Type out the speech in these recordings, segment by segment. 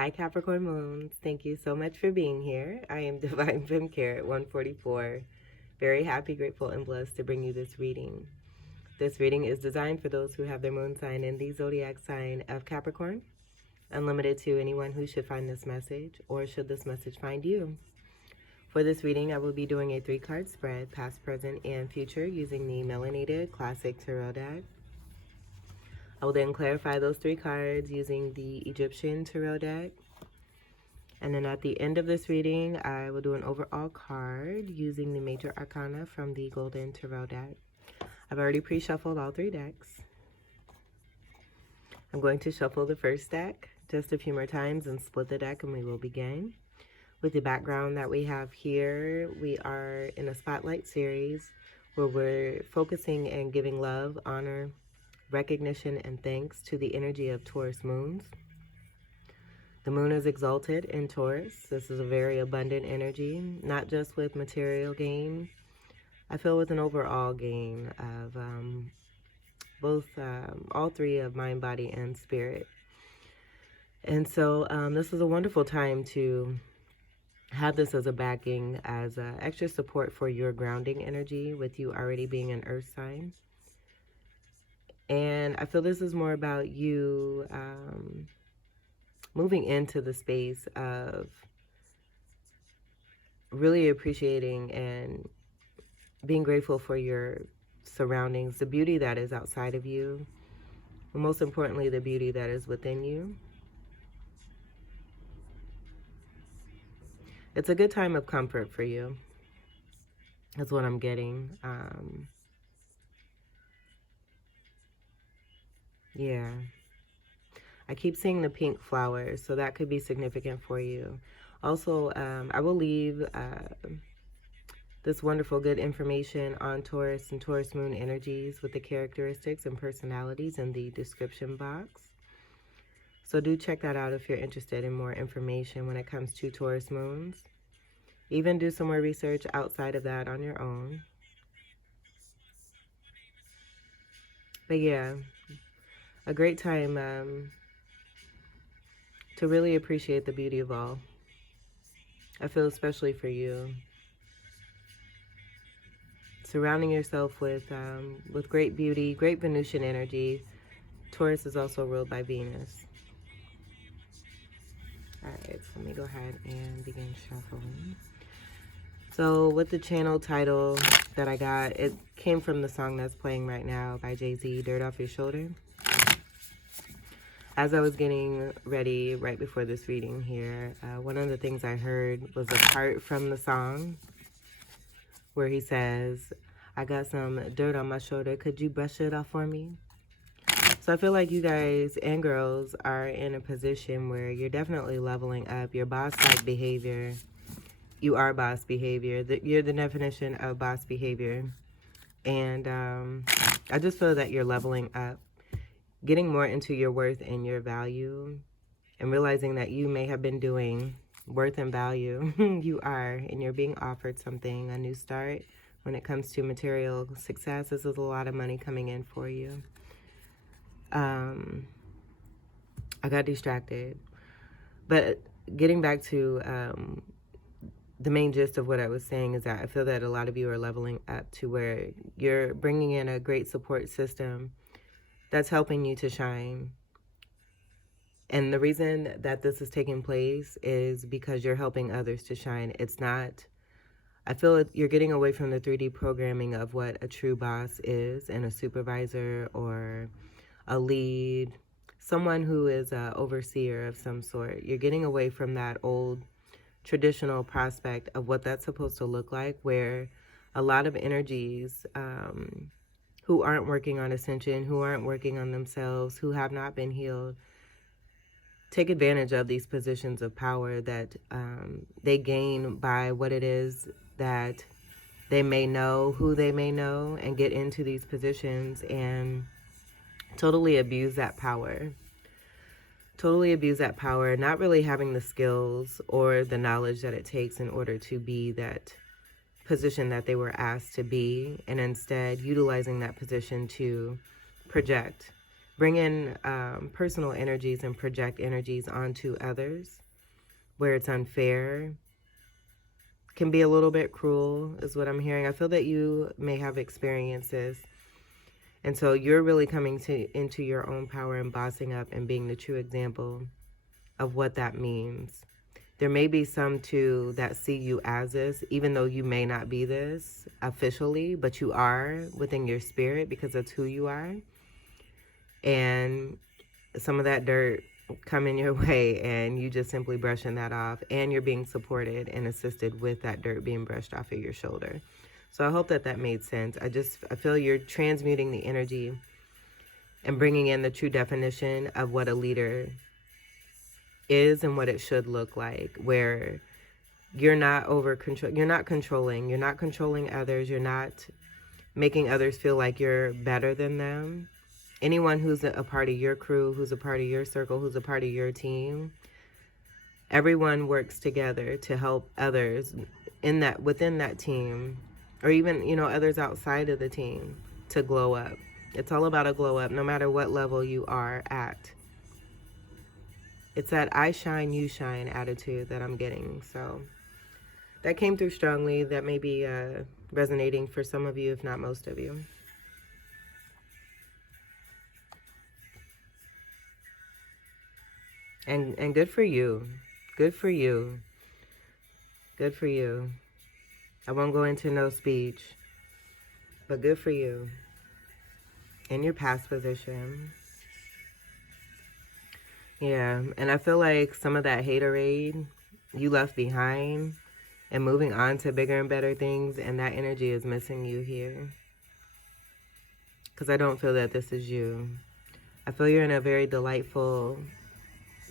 Hi Capricorn Moons, thank you so much for being here. I am Divine Femme Carrot 144. Very happy, grateful, and blessed to bring you this reading. This reading is designed for those who have their moon sign in the zodiac sign of Capricorn, unlimited to anyone who should find this message or should this message find you. For this reading, I will be doing a 3-card spread, past, present, and future, using the Melanated Classic Tarot deck. I will then clarify those 3 cards using the Egyptian Tarot deck. And then at the end of this reading, I will do an overall card using the Major Arcana from the Golden Tarot deck. I've already pre-shuffled all 3 decks. I'm going to shuffle the first deck just a few more times and split the deck, and we will begin. With the background that we have here, we are in a spotlight series where we're focusing and giving love, honor, recognition, and thanks to the energy of Taurus moons. The moon is exalted in Taurus. This is a very abundant energy, not just with material gain. I feel with an overall gain of all 3 of mind, body, and spirit. And so this is a wonderful time to have this as a backing, as extra support for your grounding energy, with you already being an earth sign. And I feel this is more about you moving into the space of really appreciating and being grateful for your surroundings, the beauty that is outside of you, but most importantly, the beauty that is within you. It's a good time of comfort for you. That's what I'm getting. Yeah. I keep seeing the pink flowers, so that could be significant for you. Also, I will leave this wonderful good information on Taurus and Taurus moon energies with the characteristics and personalities in the description box. So do check that out if you're interested in more information when it comes to Taurus moons. Even do some more research outside of that on your own. But yeah, a great time to really appreciate the beauty of all. I feel especially for you. Surrounding yourself with great beauty, great Venusian energy. Taurus is also ruled by Venus. All right, so let me go ahead and begin shuffling. So with the channel title that I got, it came from the song that's playing right now by Jay-Z, Dirt Off Your Shoulder. As I was getting ready right before this reading here, one of the things I heard was a part from the song where he says, I got some dirt on my shoulder, could you brush it off for me? So I feel like you guys and girls are in a position where you're definitely leveling up your boss-like behavior. You are boss behavior. You're the definition of boss behavior. And I just feel that you're leveling up, getting more into your worth and your value, and realizing that you may have been doing worth and value. You are, and you're being offered something, a new start. When it comes to material success, this is a lot of money coming in for you. I got distracted. But getting back to the main gist of what I was saying is that I feel that a lot of you are leveling up to where you're bringing in a great support system that's helping you to shine. And the reason that this is taking place is because you're helping others to shine. It's not, I feel you're getting away from the 3D programming of what a true boss is, and a supervisor or a lead, someone who is an overseer of some sort. You're getting away from that old traditional prospect of what that's supposed to look like, where a lot of energies who aren't working on ascension, who aren't working on themselves, who have not been healed, take advantage of these positions of power that they gain by what it is that they may know, who they may know, and get into these positions and totally abuse that power. Totally abuse that power, not really having the skills or the knowledge that it takes in order to be that position that they were asked to be, and instead utilizing that position to project bring in personal energies and project energies onto others where it's unfair, can be a little bit cruel, is what I'm hearing. I feel that you may have experiences. And so you're really coming into your own power and bossing up and being the true example of what that means. There may be some too that see you as this, even though you may not be this officially, but you are within your spirit because that's who you are. And some of that dirt coming your way and you just simply brushing that off, and you're being supported and assisted with that dirt being brushed off of your shoulder. So I hope that that made sense. I feel you're transmuting the energy and bringing in the true definition of what a leader is and what it should look like, where you're not you're not controlling others, you're not making others feel like you're better than them. Anyone who's a part of your crew, who's a part of your circle, who's a part of your team, everyone works together to help others within that team, or even, you know, others outside of the team to glow up. It's all about a glow up, no matter what level you are at. It's that I shine, you shine attitude that I'm getting. So that came through strongly. That may be resonating for some of you, if not most of you. And good for you. Good for you. Good for you. I won't go into no speech, but good for you in your past position. Yeah, and I feel like some of that haterade you left behind and moving on to bigger and better things, and that energy is missing you here. Because I don't feel that this is you. I feel you're in a very delightful,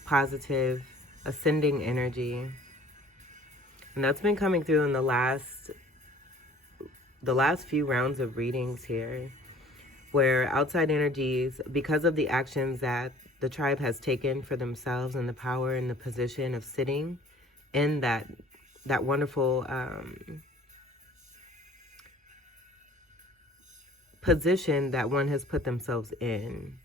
positive, ascending energy. And that's been coming through in the last few rounds of readings here, where outside energies, because of the actions that the tribe has taken for themselves and the power and the position of sitting in that wonderful position that one has put themselves in,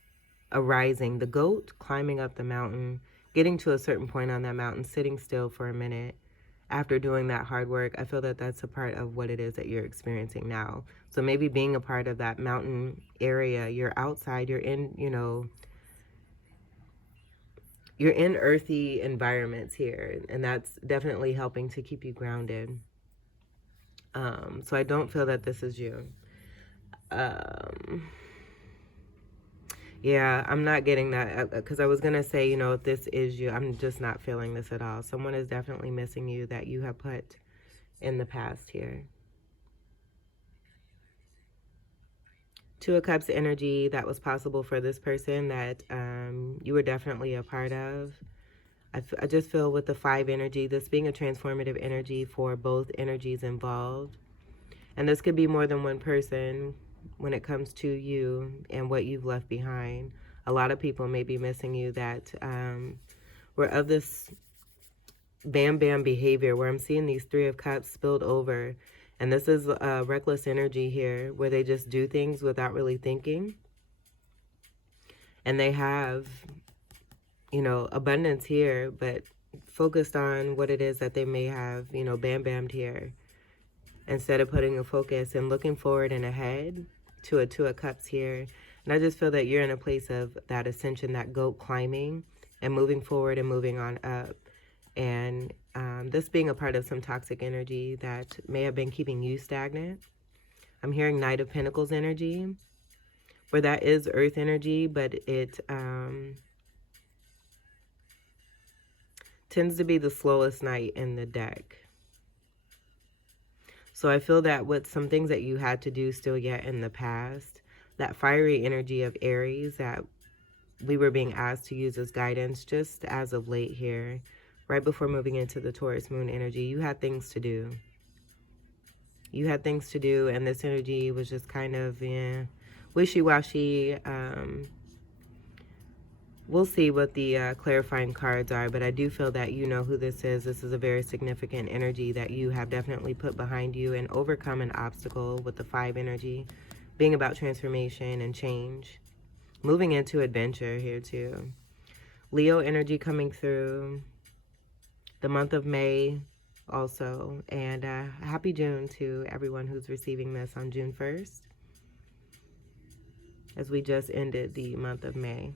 arising, the goat climbing up the mountain, getting to a certain point on that mountain, sitting still for a minute after doing that hard work. I feel that that's a part of what it is that you're experiencing now. So maybe being a part of that mountain area, you're outside, you're in, you know, you're in earthy environments here, and that's definitely helping to keep you grounded. So I don't feel that this is you. Yeah, I'm not getting that, because I was going to say, you know, if this is you, I'm just not feeling this at all. Someone is definitely missing you that you have put in the past here. Two of Cups energy that was possible for this person that you were definitely a part of. I just feel with the 5 energy, this being a transformative energy for both energies involved. And this could be more than one person when it comes to you and what you've left behind. A lot of people may be missing you that were of this bam bam behavior, where I'm seeing these 3 of Cups spilled over. And this is reckless energy here, where they just do things without really thinking. And they have, you know, abundance here, but focused on what it is that they may have, you know, bam bammed here, instead of putting a focus and looking forward and ahead to a 2 of Cups here. And I just feel that you're in a place of that ascension, that goat climbing and moving forward and moving on up. And this being a part of some toxic energy that may have been keeping you stagnant. I'm hearing Knight of Pentacles energy, where that is earth energy, but it tends to be the slowest knight in the deck. So I feel that with some things that you had to do still yet in the past, that fiery energy of Aries that we were being asked to use as guidance just as of late here, right before moving into the Taurus moon energy, you had things to do. You had things to do, and this energy was just kind of wishy-washy. We'll see what the clarifying cards are, but I do feel that you know who this is. This is a very significant energy that you have definitely put behind you and overcome an obstacle with the 5 energy, being about transformation and change. moving into adventure here too. Leo energy coming through. The month of May also. And happy June to everyone who's receiving this on June 1st, as we just ended the month of May.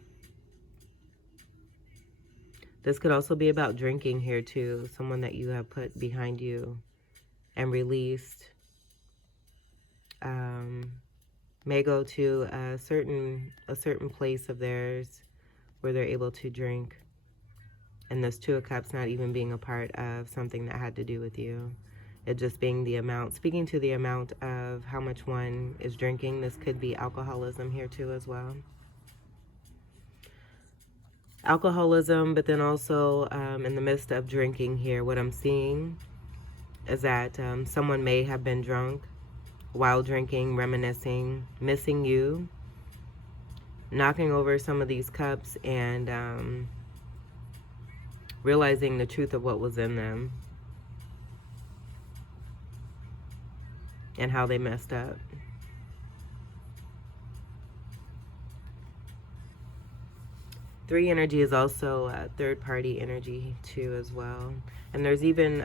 This could also be about drinking here too. Someone that you have put behind you and released. May go to a certain place of theirs where they're able to drink. And this Two of Cups not even being a part of something that had to do with you. It just being the amount, speaking to the amount of how much one is drinking. This could be alcoholism here too as well. Alcoholism, but then also in the midst of drinking here, what I'm seeing is that someone may have been drunk while drinking, reminiscing, missing you, knocking over some of these cups and realizing the truth of what was in them and how they messed up. Three energy is also third party energy too as well. And there's even,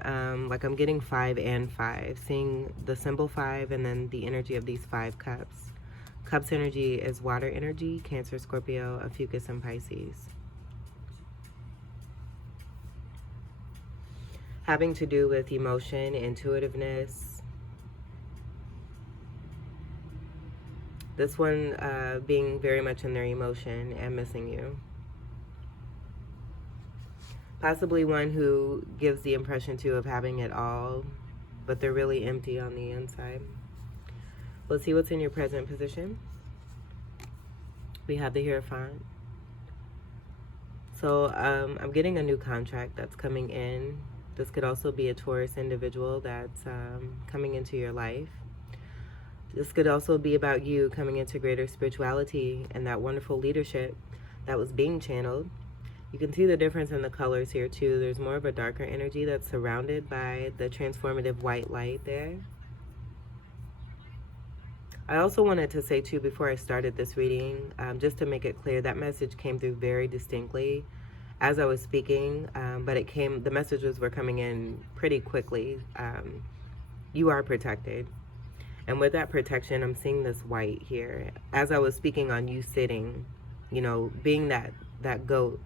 like I'm getting 5 and 5, seeing the symbol 5 and then the energy of these 5 cups. Cups energy is water energy, Cancer, Scorpio, Ophiuchus, and Pisces. Having to do with emotion, intuitiveness. This one being very much in their emotion and missing you. Possibly one who gives the impression too of having it all, but they're really empty on the inside. Let's see what's in your present position. We have the Hierophant. So I'm getting a new contract that's coming in. This could also be a Taurus individual that's coming into your life. This could also be about you coming into greater spirituality and that wonderful leadership that was being channeled. You can see the difference in the colors here too. There's more of a darker energy that's surrounded by the transformative white light there. I also wanted to say too, before I started this reading, just to make it clear, that message came through very distinctly as I was speaking, but the messages were coming in pretty quickly. You are protected. And with that protection, I'm seeing this white here. As I was speaking on you sitting, you know, being that goat,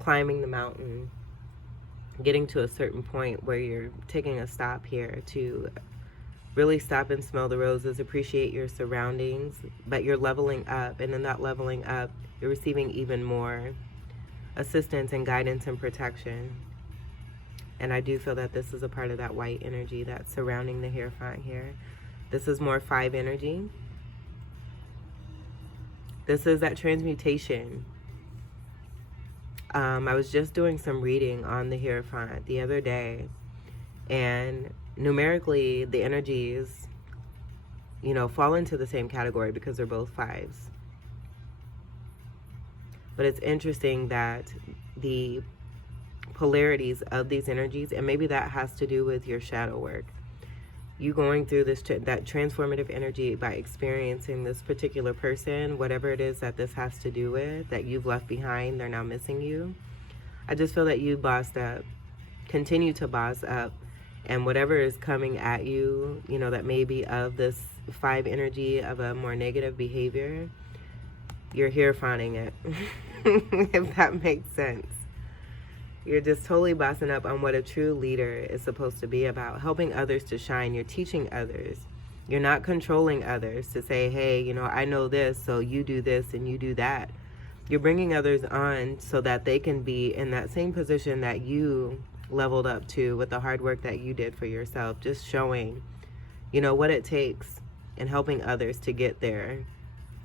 climbing the mountain, getting to a certain point where you're taking a stop here to really stop and smell the roses, appreciate your surroundings, but you're leveling up, and in that leveling up, you're receiving even more assistance and guidance and protection. And I do feel that this is a part of that white energy that's surrounding the Hierophant here. This is more 5 energy. This is that transmutation. I was just doing some reading on the Hierophant the other day, and numerically the energies, you know, fall into the same category because they're both 5s. But it's interesting that the polarities of these energies, and maybe that has to do with your shadow work. You going through that transformative energy by experiencing this particular person, whatever it is that this has to do with, that you've left behind, they're now missing you. I just feel that you bossed up, continue to boss up, and whatever is coming at you, you know, that may be of this 5 energy of a more negative behavior, you're Hierophanting it, if that makes sense. You're just totally bossing up on what a true leader is supposed to be about, helping others to shine. You're teaching others. You're not controlling others to say, hey, you know, I know this, so you do this and you do that. You're bringing others on so that they can be in that same position that you leveled up to with the hard work that you did for yourself, just showing, you know, what it takes and helping others to get there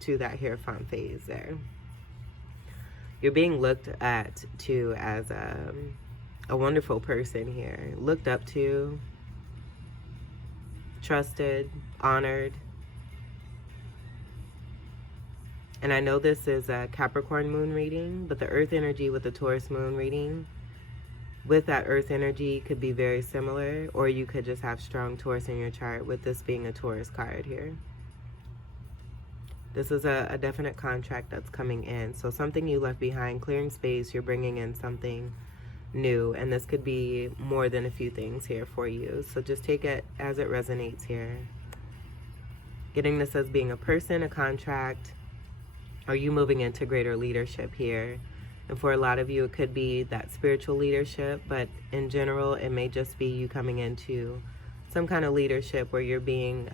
to that Hierophant phase there. You're being looked at too as a wonderful person here, looked up to, trusted, honored. And I know this is a Capricorn moon reading, but the earth energy with the Taurus moon reading, with that earth energy could be very similar, or you could just have strong Taurus in your chart with this being a Taurus card here. This is a definite contract that's coming in. So something you left behind, clearing space, you're bringing in something new. And this could be more than a few things here for you. So just take it as it resonates here. Getting this as being a person, a contract, or you moving into greater leadership here. And for a lot of you, it could be that spiritual leadership, but in general, it may just be you coming into some kind of leadership where you're being,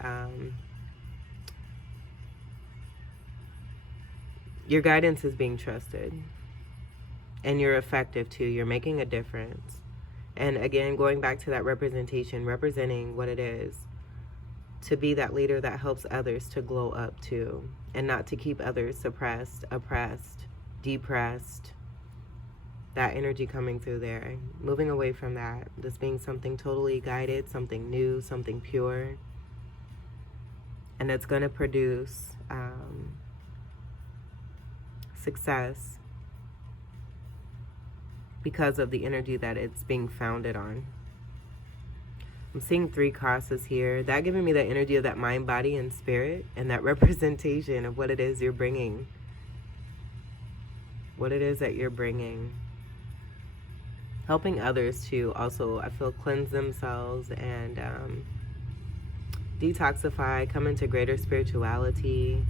your guidance is being trusted. And you're effective too. You're making a difference. And again, going back to that representation, representing what it is to be that leader that helps others to glow up too, and not to keep others suppressed, oppressed, depressed. That energy coming through there, moving away from that, this being something totally guided, something new, something pure, and it's going to produce success because of the energy that it's being founded on. I'm seeing 3 crosses here. That giving me the energy of that mind, body, and spirit, and that representation of what it is you're bringing. What it is that you're bringing. Helping others to also, I feel, cleanse themselves and detoxify, come into greater spirituality,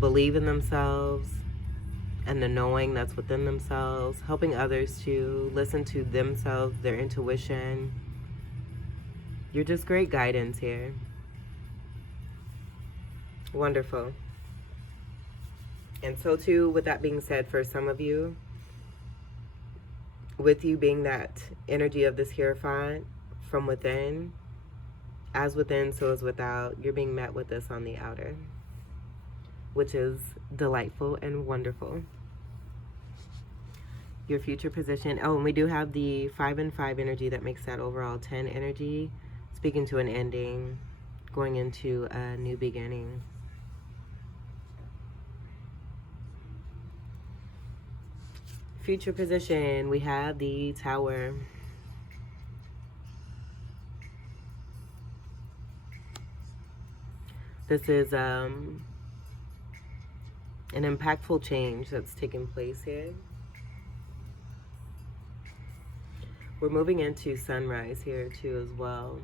believe in themselves and the knowing that's within themselves, helping others to listen to themselves, their intuition. You're just great guidance here. Wonderful. And so too, with that being said, for some of you, with you being that energy of this Hierophant from within, as within, so is without, you're being met with this on the outer, which is delightful and wonderful. Your future position. Oh, and we do have the 5 and 5 energy that makes that overall 10 energy, speaking to an ending, going into a new beginning. Future position, we have the Tower. This is an impactful change that's taking place here. We're moving into sunrise here too as well.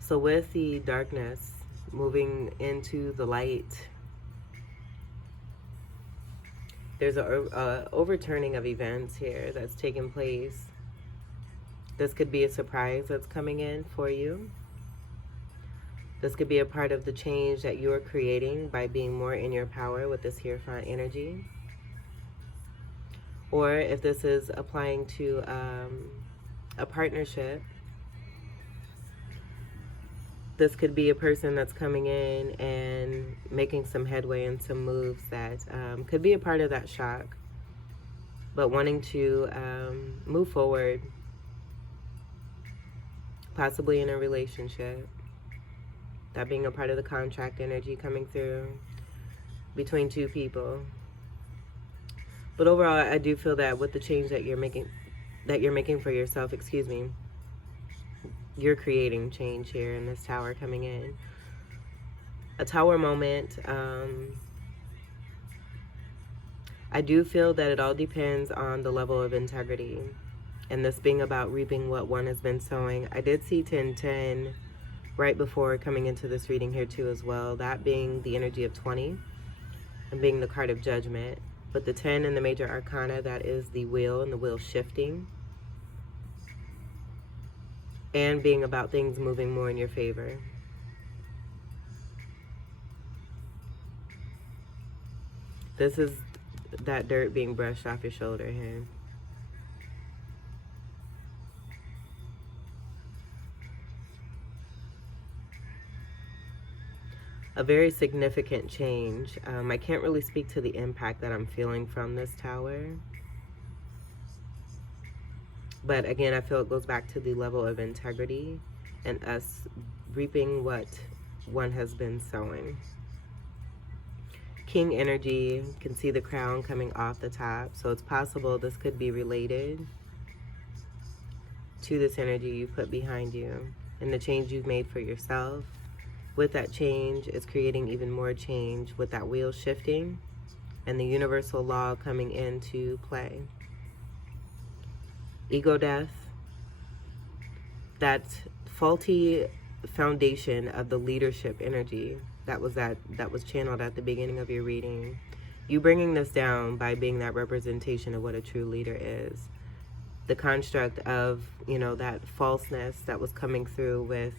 So with the darkness moving into the light, there's a overturning of events here that's taking place. This could be a surprise that's coming in for you. This could be a part of the change that you're creating by being more in your power with this Hierophant energy. Or if this is applying to a partnership, this could be a person that's coming in and making some headway and some moves that could be a part of that shock, but wanting to move forward, possibly in a relationship. That being a part of the contract energy coming through between 2 people. But overall, I do feel that with the change that you're making for yourself, you're creating change here in this Tower coming in. A Tower moment. I do feel that it all depends on the level of integrity. And this being about reaping what one has been sowing. I did see 1010 right before coming into this reading here too as well. That being the energy of 20 and being the card of judgment. But the 10 in the major arcana, that is the wheel and the wheel shifting. And being about things moving more in your favor. This is that dirt being brushed off your shoulder here. A very significant change. I can't really speak to the impact that I'm feeling from this Tower. But again, I feel it goes back to the level of integrity and us reaping what one has been sowing. King energy, can see the crown coming off the top. So it's possible this could be related to this energy you put behind you and the change you've made for yourself. with that change, it's creating even more change with that wheel shifting and the universal law coming into play. Ego death, that faulty foundation of the leadership energy that was channeled at the beginning of your reading. You bringing this down by being that representation of what a true leader is. The construct of, you know, that falseness that was coming through with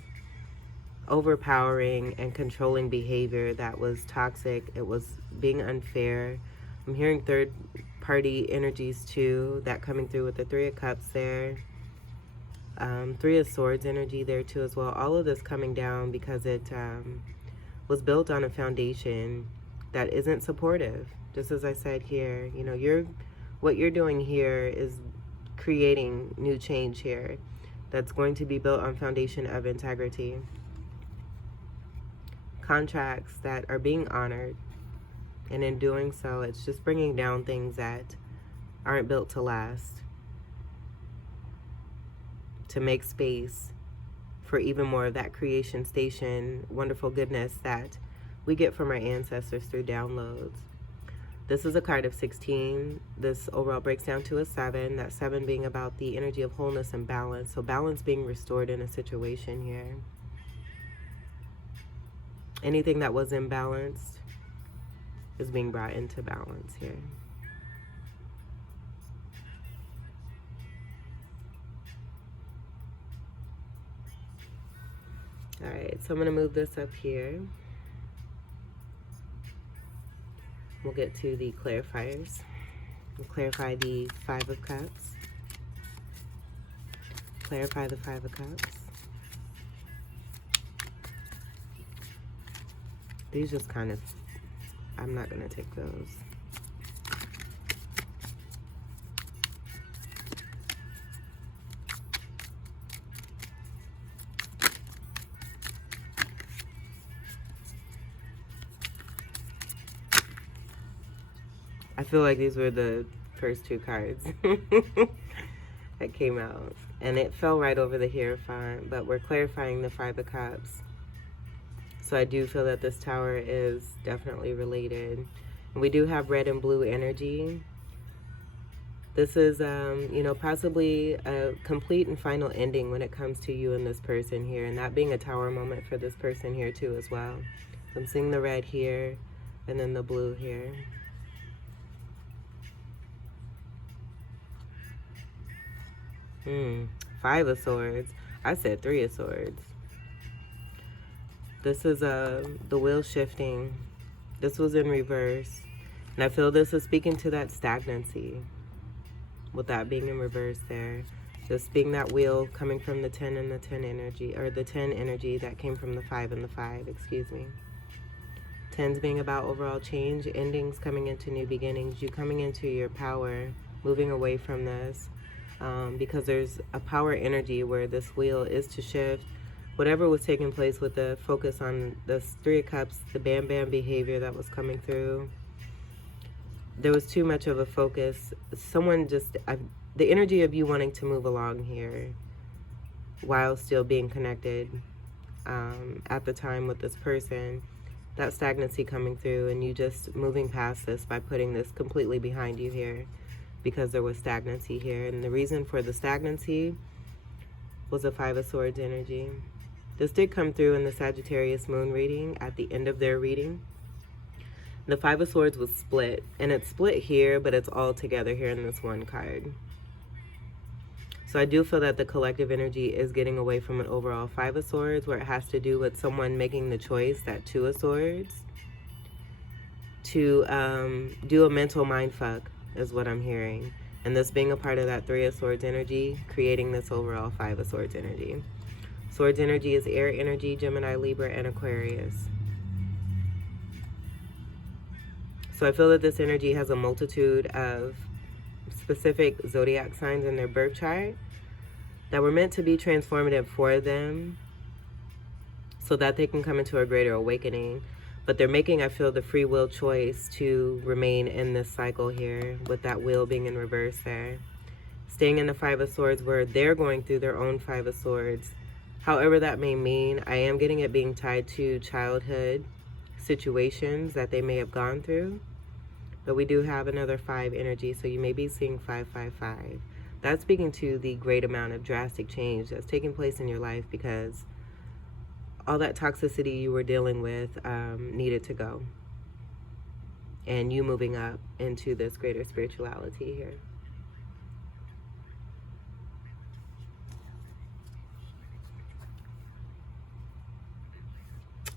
overpowering and controlling behavior that was toxic. It was being unfair. I'm hearing third party energies too, that coming through with the Three of Cups there. Three of Swords energy there too as well. All of this coming down because it was built on a foundation that isn't supportive. Just as I said here, you know, what you're doing here is creating new change here that's going to be built on foundation of integrity. Contracts that are being honored, and in doing so, it's just bringing down things that aren't built to last, to make space for even more of that creation station, wonderful goodness that we get from our ancestors through downloads. This is a card of 16. This overall breaks down to a 7, that 7 being about the energy of wholeness and balance. So balance being restored in a situation here. Anything that was imbalanced is being brought into balance here. All right, so I'm going to move this up here. We'll get to the clarifiers. We'll clarify the Five of Cups. Clarify the Five of Cups. These just kind of, I'm not going to take those. I feel like these were the first two cards that came out. And it fell right over the Hierophant, but we're clarifying the Five of Cups. So I do feel that this tower is definitely related. And we do have red and blue energy. This is, you know, possibly a complete and final ending when it comes to you and this person here. And that being a tower moment for this person here too as well. So I'm seeing the red here and then the blue here. Five of Swords. I said Three of Swords. This is the wheel shifting. This was in reverse. And I feel this is speaking to that stagnancy. With that being in reverse there. Just being that wheel coming from the 10 and the 10 energy. Or the 10 energy that came from the 5 and the 5. Excuse me. 10s being about overall change. Endings coming into new beginnings. You coming into your power. Moving away from this. Because there's a power energy where this wheel is to shift. Whatever was taking place with the focus on this Three of Cups, the bam bam behavior that was coming through, there was too much of a focus. Someone just, the energy of you wanting to move along here while still being connected at the time with this person, that stagnancy coming through and you just moving past this by putting this completely behind you here. Because there was stagnancy here. And the reason for the stagnancy was a Five of Swords energy. This did come through in the Sagittarius moon reading at the end of their reading. The Five of Swords was split. And it's split here, but it's all together here in this one card. So I do feel that the collective energy is getting away from an overall Five of Swords, where it has to do with someone making the choice, that Two of Swords, to do a mental mind fuck. Is what I'm hearing. And this being a part of that Three of Swords energy, creating this overall Five of Swords energy. Swords energy is air energy, Gemini, Libra, and Aquarius. So I feel that this energy has a multitude of specific zodiac signs in their birth chart that were meant to be transformative for them so that they can come into a greater awakening. But they're making, I feel, the free will choice to remain in this cycle here with that wheel being in reverse there. Staying in the Five of Swords where they're going through their own Five of Swords However that may mean, I am getting it being tied to childhood situations that they may have gone through. But we do have another 5 energy, so you may be seeing 555. That's speaking to the great amount of drastic change that's taking place in your life, because all that toxicity you were dealing with needed to go. And you moving up into this greater spirituality here.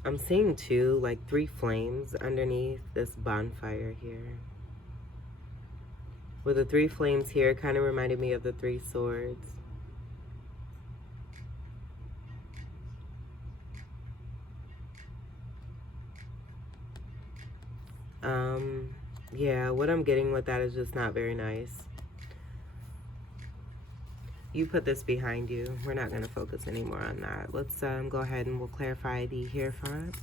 I'm seeing too, like 3 flames underneath this bonfire here. With the 3 flames here, kind of reminded me of the 3 swords. Yeah, what I'm getting with that is just not very nice. You put this behind you. We're not going to focus anymore on that. Let's go ahead and we'll clarify the Hierophant.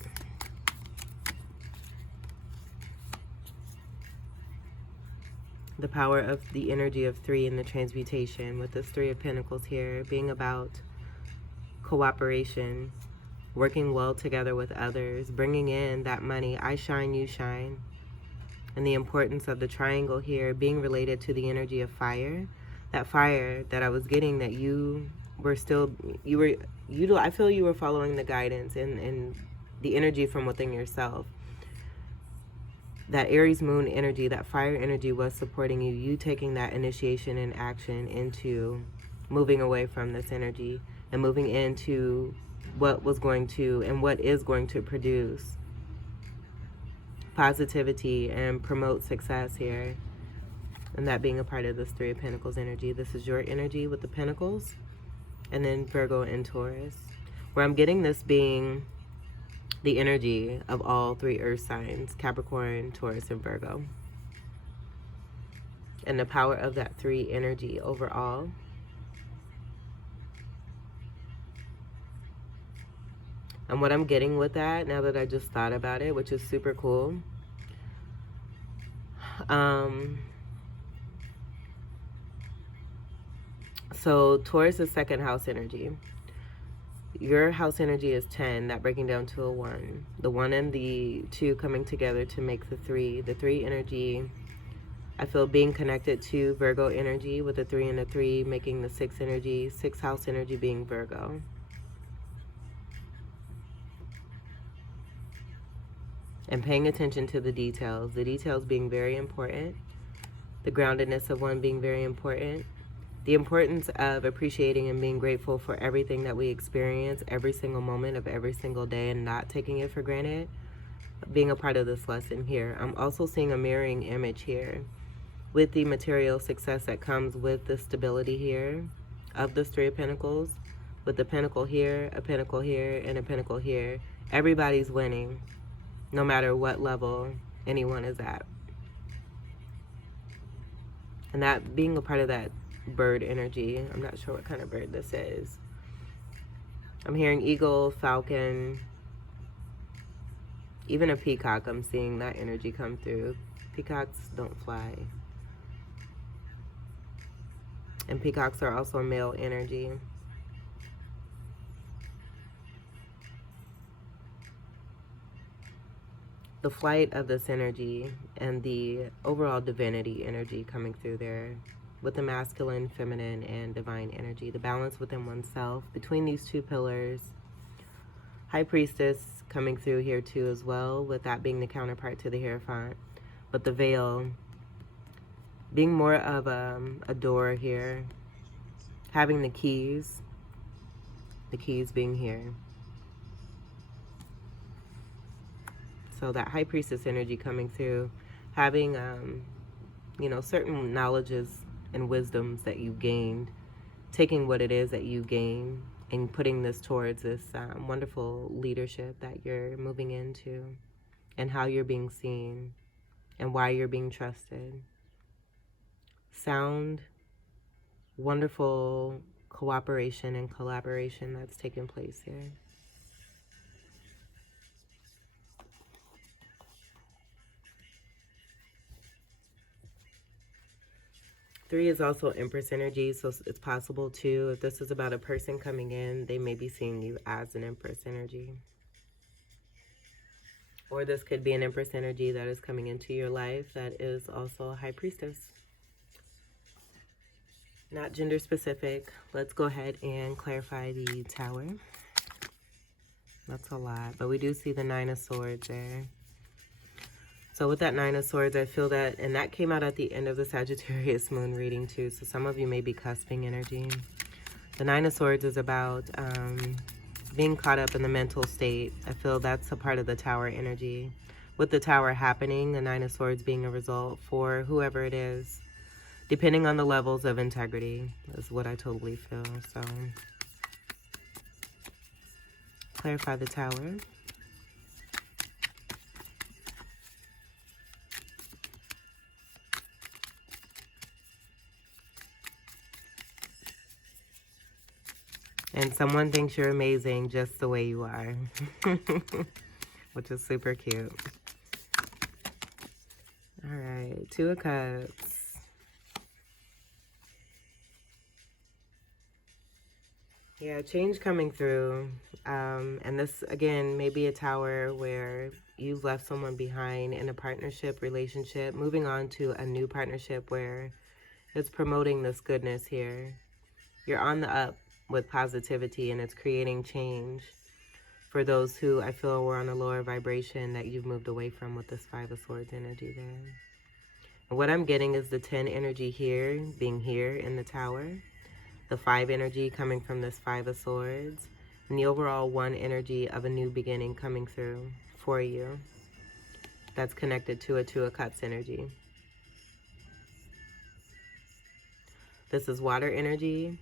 The power of the energy of 3 in the transmutation, with this 3 of Pentacles here being about cooperation, working well together with others, bringing in that money. I shine, you shine. And the importance of the triangle here being related to the energy of fire. That fire that I was getting, that you were still, I feel you were following the guidance and the energy from within yourself. That Aries moon energy, that fire energy was supporting you. You taking that initiation and action into moving away from this energy and moving into what was going to and what is going to produce positivity and promote success here. And that being a part of this 3 of Pentacles energy. This is your energy with the Pentacles. And then Virgo and Taurus. Where I'm getting this being the energy of all 3 earth signs. Capricorn, Taurus, and Virgo. And the power of that 3 energy overall. And what I'm getting with that, now that I just thought about it, which is super cool. So Taurus is 2nd house energy. Your house energy is 10, that breaking down to a 1. The 1 and the 2 coming together to make the 3. The 3 energy, I feel being connected to Virgo energy, with the 3 and the 3 making the 6 energy. 6th house energy being Virgo. And paying attention to the details. The details being very important. The groundedness of 1 being very important. The importance of appreciating and being grateful for everything that we experience every single moment of every single day, and not taking it for granted, being a part of this lesson here. I'm also seeing a mirroring image here with the material success that comes with the stability here of this 3 of Pentacles, with the Pentacle here, a Pentacle here, and a Pentacle here. Everybody's winning, no matter what level anyone is at. And that being a part of that bird energy. I'm not sure what kind of bird this is. I'm hearing eagle, falcon, even a peacock. I'm seeing that energy come through. Peacocks don't fly. And peacocks are also male energy. The flight of this energy and the overall divinity energy coming through there, with the masculine, feminine, and divine energy. The balance within oneself between these 2 pillars. High Priestess coming through here too as well, with that being the counterpart to the Hierophant. But the veil being more of a door here. Having the keys being here. So that High Priestess energy coming through, having, you know, certain knowledges and wisdoms that you gained, taking what it is that you gain and putting this towards this wonderful leadership that you're moving into, and how you're being seen and why you're being trusted. Sound, wonderful cooperation and collaboration that's taking place here. 3 is also Empress energy, so it's possible too, if this is about a person coming in, they may be seeing you as an Empress energy. Or this could be an Empress energy that is coming into your life that is also a High Priestess. Not gender specific. Let's go ahead and clarify the Tower. That's a lot, but we do see the 9 of Swords there. So with that 9 of Swords, I feel that, and that came out at the end of the Sagittarius moon reading too, so some of you may be cusping energy. The 9 of Swords is about being caught up in the mental state. I feel that's a part of the Tower energy. With the Tower happening, the 9 of Swords being a result for whoever it is, depending on the levels of integrity, is what I totally feel. So clarify the Tower. And someone thinks you're amazing just the way you are, which is super cute. All right, 2 of Cups. Yeah, change coming through. And this, again, may be a Tower where you've left someone behind in a partnership, relationship, moving on to a new partnership where it's promoting this goodness here. You're on the up with positivity, and it's creating change for those who I feel were on a lower vibration that you've moved away from with this 5 of Swords energy there. And what I'm getting is the 10 energy here, being here in the Tower, the 5 energy coming from this 5 of Swords, and the overall 1 energy of a new beginning coming through for you. That's connected to a 2 of Cups energy. This is water energy,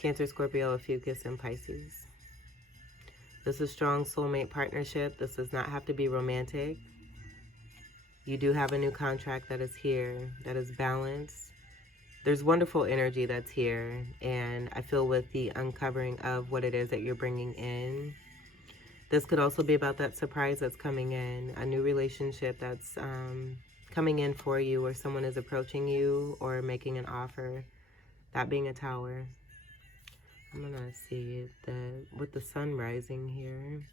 Cancer, Scorpio, Ophiuchus, and Pisces. This is strong soulmate partnership. This does not have to be romantic. You do have a new contract that is here, that is balanced. There's wonderful energy that's here. And I feel with the uncovering of what it is that you're bringing in, this could also be about that surprise that's coming in, a new relationship that's coming in for you, or someone is approaching you or making an offer, that being a Tower. I'm gonna see with the sun rising here.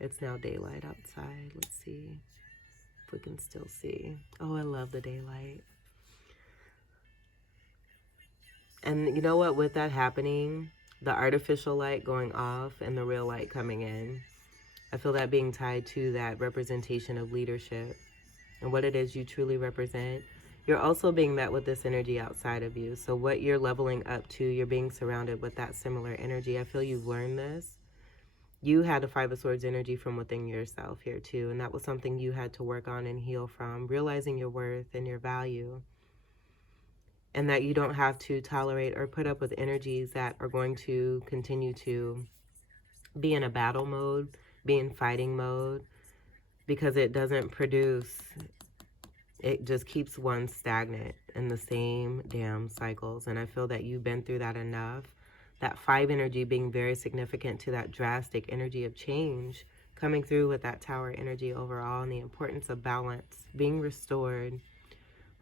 It's now daylight outside. Let's see if we can still see. Oh, I love the daylight. And you know what? With that happening, the artificial light going off and the real light coming in, I feel that being tied to that representation of leadership and what it is you truly represent. You're also being met with this energy outside of you. So what you're leveling up to, you're being surrounded with that similar energy. I feel you've learned this. You had a 5 of Swords energy from within yourself here too. And that was something you had to work on and heal from. Realizing your worth and your value. And that you don't have to tolerate or put up with energies that are going to continue to be in a battle mode, be in fighting mode. Because it doesn't produce... It just keeps one stagnant in the same damn cycles. And I feel that you've been through that enough. That 5 energy being very significant to that drastic energy of change coming through with that Tower energy overall, and the importance of balance being restored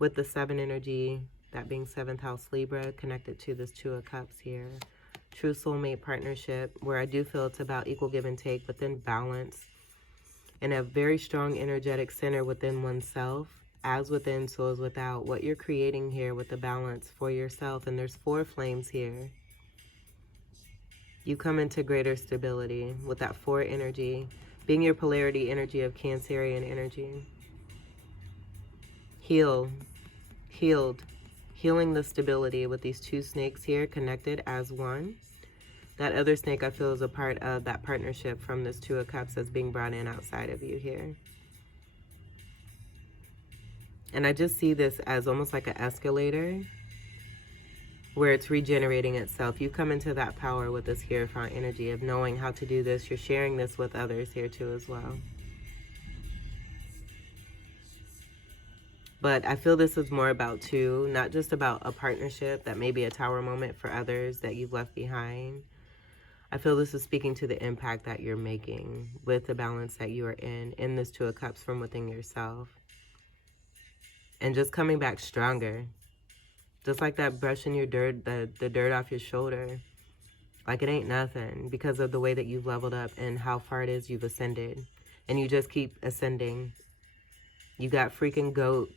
with the 7 energy, that being 7th house Libra, connected to this 2 of Cups here. True soulmate partnership, where I do feel it's about equal give and take, but then balance. And a very strong energetic center within oneself. As within, so as without. What you're creating here with the balance for yourself. And there's 4 flames here. You come into greater stability with that 4 energy. Being your polarity energy of Cancerian energy. Healed. Healing the stability with these 2 snakes here connected as one. That other snake I feel is a part of that partnership from this 2 of Cups that's being brought in outside of you here. And I just see this as almost like an escalator where it's regenerating itself. You come into that power with this Hierophant energy of knowing how to do this. You're sharing this with others here too as well. But I feel this is more about 2, not just about a partnership that may be a Tower moment for others that you've left behind. I feel this is speaking to the impact that you're making with the balance that you are in this 2 of Cups from within yourself. And just coming back stronger. Just like that brushing your dirt, the dirt off your shoulder. Like it ain't nothing because of the way that you've leveled up and how far it is you've ascended. And you just keep ascending. You got freaking goat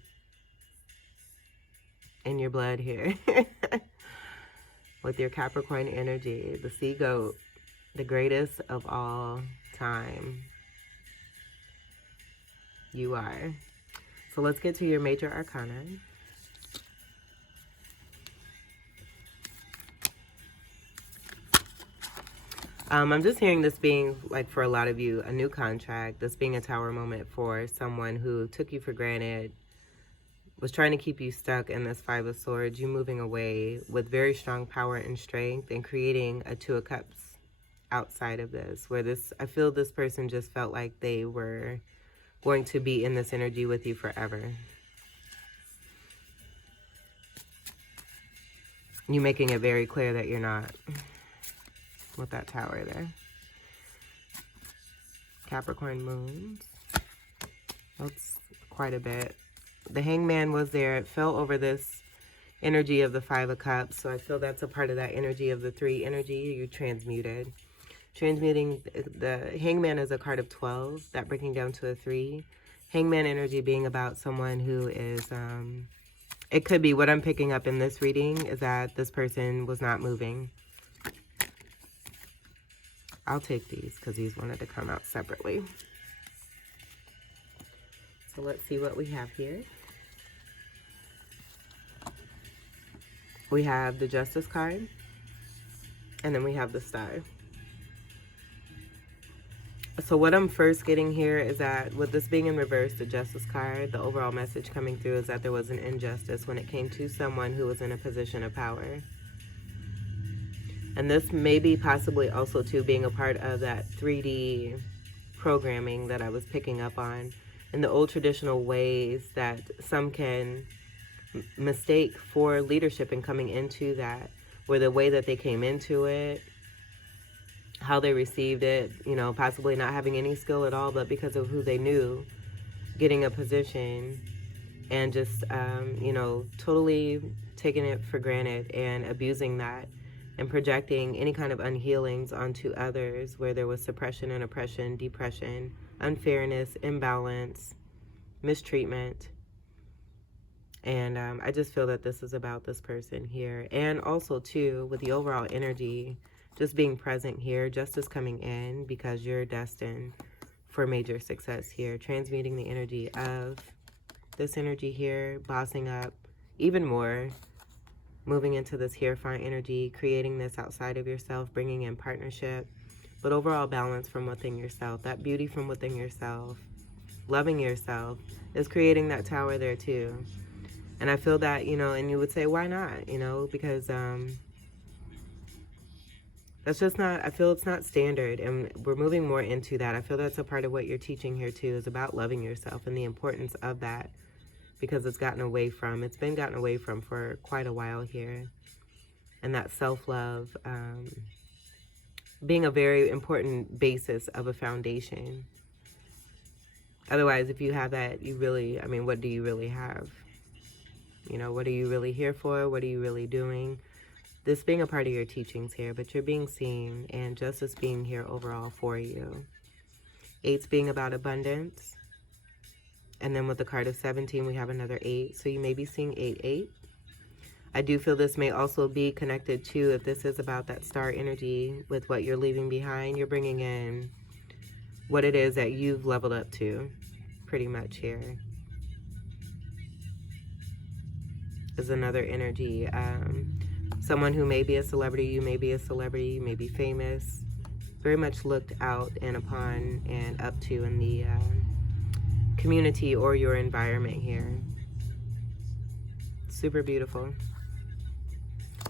in your blood here. With your Capricorn energy. The sea goat. The greatest of all time. You are. So let's get to your major arcana. I'm just hearing this being, like for a lot of you, a new contract. This being a tower moment for someone who took you for granted, was trying to keep you stuck in this Five of Swords, you moving away with very strong power and strength and creating a Two of Cups outside of this, where this, I feel this person just felt like they were going to be in this energy with you forever. You making it very clear that you're not, with that tower there. Capricorn moons. That's quite a bit. The Hangman was there. It fell over this energy of the Five of Cups. So I feel that's a part of that energy of the 3 energy you transmuted. Transmuting the Hangman is a card of 12. That breaking down to a 3. Hangman energy being about someone who is, it could be what I'm picking up in this reading is that this person was not moving. I'll take these because these wanted to come out separately. So let's see what we have here. We have the Justice card. And then we have the Star. So what I'm first getting here is that with this being in reverse, the Justice card, the overall message coming through is that there was an injustice when it came to someone who was in a position of power. And this may be possibly also too being a part of that 3D programming that I was picking up on in the old traditional ways that some can mistake for leadership and coming into that, where the way that they came into it, how they received it, you know, possibly not having any skill at all, but because of who they knew, getting a position and just, you know, totally taking it for granted and abusing that and projecting any kind of unhealings onto others where there was suppression and oppression, depression, unfairness, imbalance, mistreatment. And I just feel that this is about this person here. And also, too, with the overall energy, just being present here, justice coming in because you're destined for major success here. Transmuting the energy of this energy here, bossing up even more, moving into this Hierophant energy, creating this outside of yourself, bringing in partnership, but overall balance from within yourself, that beauty from within yourself, loving yourself is creating that tower there too. And I feel that, you know, and you would say, why not? You know, because that's just not, I feel it's not standard. And we're moving more into that. I feel that's a part of what you're teaching here too, is about loving yourself and the importance of that, because it's been gotten away from for quite a while here. And that self-love being a very important basis of a foundation. Otherwise, if you have that, you really, I mean, what do you really have? You know, what are you really here for? What are you really doing? This being a part of your teachings here, but you're being seen and justice being here overall for you. 8's being about abundance. And then with the card of 17, we have another 8. So you may be seeing 8-8. I do feel this may also be connected to, if this is about that star energy with what you're leaving behind, you're bringing in what it is that you've leveled up to pretty much here. Is another energy. Someone who may be a celebrity, you may be a celebrity, you may be famous, very much looked out and upon and up to in the community or your environment here. Super beautiful.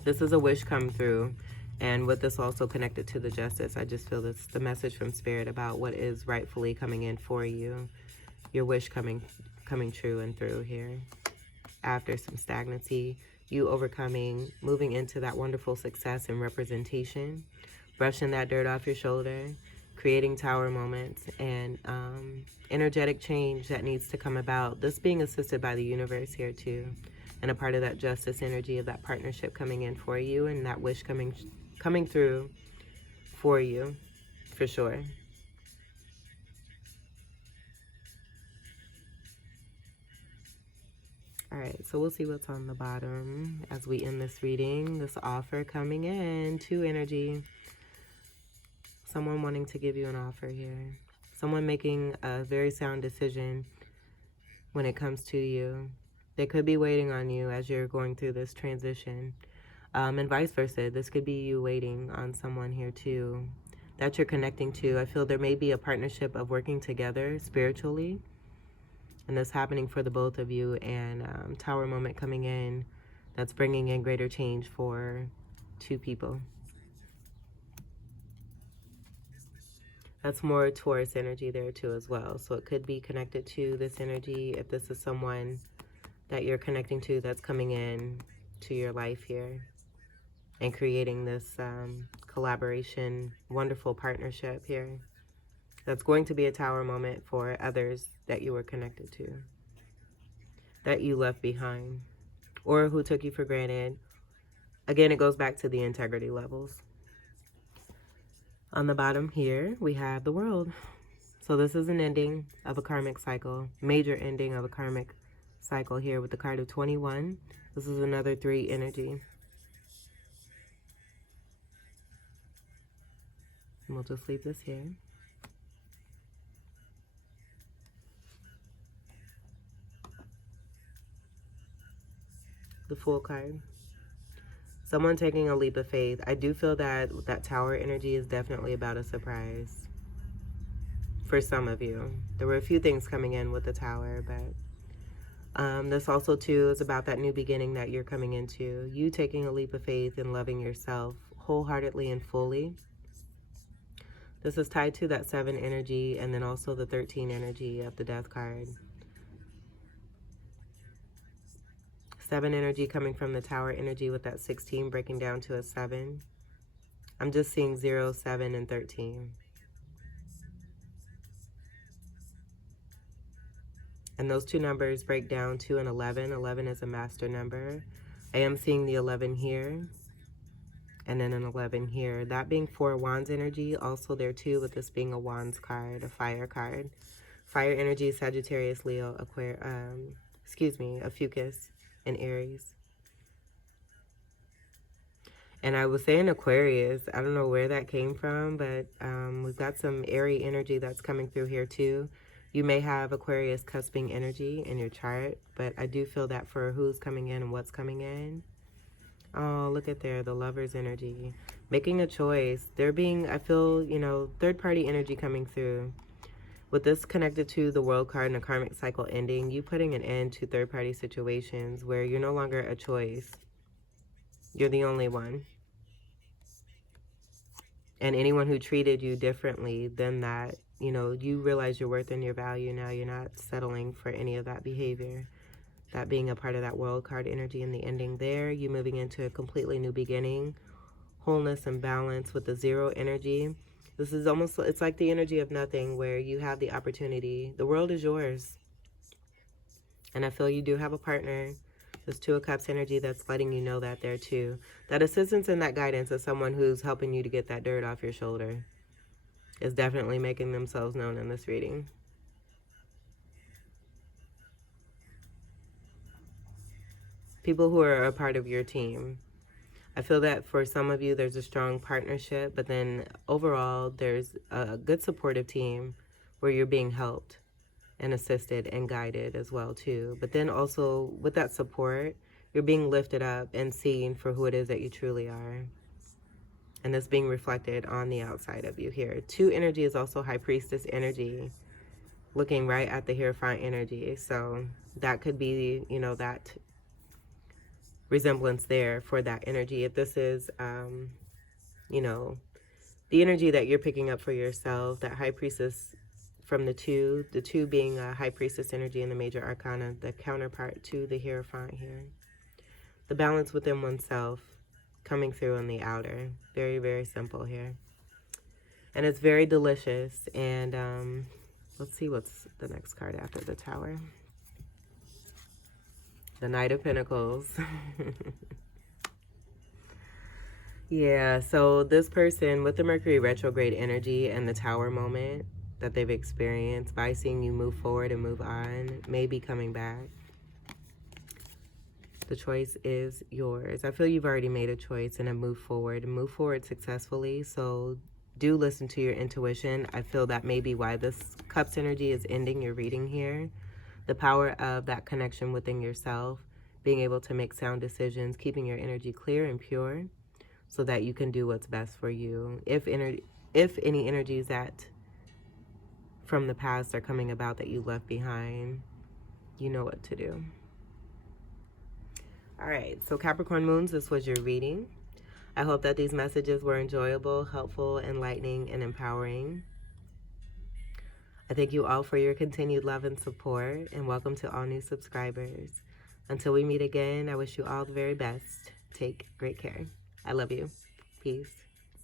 This is a wish come through. And with this also connected to the justice, I just feel this the message from Spirit about what is rightfully coming in for you. Your wish coming true and through here. After some stagnancy, you overcoming, moving into that wonderful success and representation, brushing that dirt off your shoulder, creating tower moments, and energetic change that needs to come about. This being assisted by the universe here too. and a part of that justice energy of that partnership coming in for you, and that wish coming through for you, for sure. All right, so we'll see what's on the bottom as we end this reading. This offer coming in, 2 energy. Someone wanting to give you an offer here. Someone making a very sound decision when it comes to you. They could be waiting on you as you're going through this transition. And vice versa. This could be you waiting on someone here too that you're connecting to. I feel there may be a partnership of working together spiritually. And that's happening for the both of you. And Tower moment coming in. That's bringing in greater change for 2 people. That's more Taurus energy there too as well. So it could be connected to this energy if this is someone that you're connecting to that's coming in to your life here and creating this collaboration, wonderful partnership here. That's going to be a tower moment for others that you were connected to, that you left behind, or who took you for granted. Again, it goes back to the integrity levels. On the bottom here, we have the World. So this is an ending of a karmic cycle, major ending of a karmic cycle here with the card of 21. This is another 3 energy. And we'll just leave this here. The Fool card. Someone taking a leap of faith. I do feel that that Tower energy is definitely about a surprise for some of you. There were a few things coming in with the Tower, but this also too is about that new beginning that you're coming into. You taking a leap of faith and loving yourself wholeheartedly and fully. This is tied to that 7 energy and then also the 13 energy of the Death card. 7 energy coming from the Tower energy with that 16 breaking down to a 7. I'm just seeing 0, 7, and 13. And those 2 numbers break down to an 11. 11 is a master number. I am seeing the 11 here. And then an 11 here. That being 4 Wands energy. Also there too with this being a Wands card, a fire card. Fire energy, Sagittarius, Leo, a Fucus, and Aries. And I was saying Aquarius. I don't know where that came from, but we've got some airy energy that's coming through here too. You may have Aquarius cusping energy in your chart, but I do feel that for who's coming in and what's coming in. Oh, look at there, the Lover's energy. Making a choice. There being, I feel, you know, third-party energy coming through. With this connected to the World card and a karmic cycle ending, you putting an end to third-party situations where you're no longer a choice. You're the only one. And anyone who treated you differently than that, you know, you realize your worth and your value now. You're not settling for any of that behavior. That being a part of that World card energy and the ending there. You moving into a completely new beginning. Wholeness and balance with the 0 energy. This is almost, it's like the energy of nothing where you have the opportunity. The world is yours. And I feel you do have a partner. This 2 of Cups energy that's letting you know that there too. That assistance and that guidance of someone who's helping you to get that dirt off your shoulder is definitely making themselves known in this reading. People who are a part of your team. I feel that for some of you, there's a strong partnership, but then overall, there's a good supportive team where you're being helped and assisted and guided as well too. But then also with that support, you're being lifted up and seen for who it is that you truly are. And that's being reflected on the outside of you here. 2 energy is also High Priestess energy, looking right at the Hierophant energy. So that could be, you know, that resemblance there for that energy. If this is, you know, the energy that you're picking up for yourself, that High Priestess from the 2 being a High Priestess energy in the Major Arcana, the counterpart to the Hierophant here. The balance within oneself coming through in the outer. Very, very simple here. And it's very delicious. And let's see what's the next card after the Tower. The Knight of Pentacles. Yeah, so this person with the Mercury retrograde energy and the Tower moment that they've experienced by seeing you move forward and move on may be coming back. The choice is yours. I feel you've already made a choice and have moved forward and move forward successfully. So do listen to your intuition. I feel that may be why this Cups energy is ending your reading here. The power of that connection within yourself, being able to make sound decisions, keeping your energy clear and pure so that you can do what's best for you. If any energies that from the past are coming about that you left behind, you know what to do. All right, so Capricorn Moons, this was your reading. I hope that these messages were enjoyable, helpful, enlightening, and empowering. I thank you all for your continued love and support, and welcome to all new subscribers. Until we meet again, I wish you all the very best. Take great care. I love you. Peace.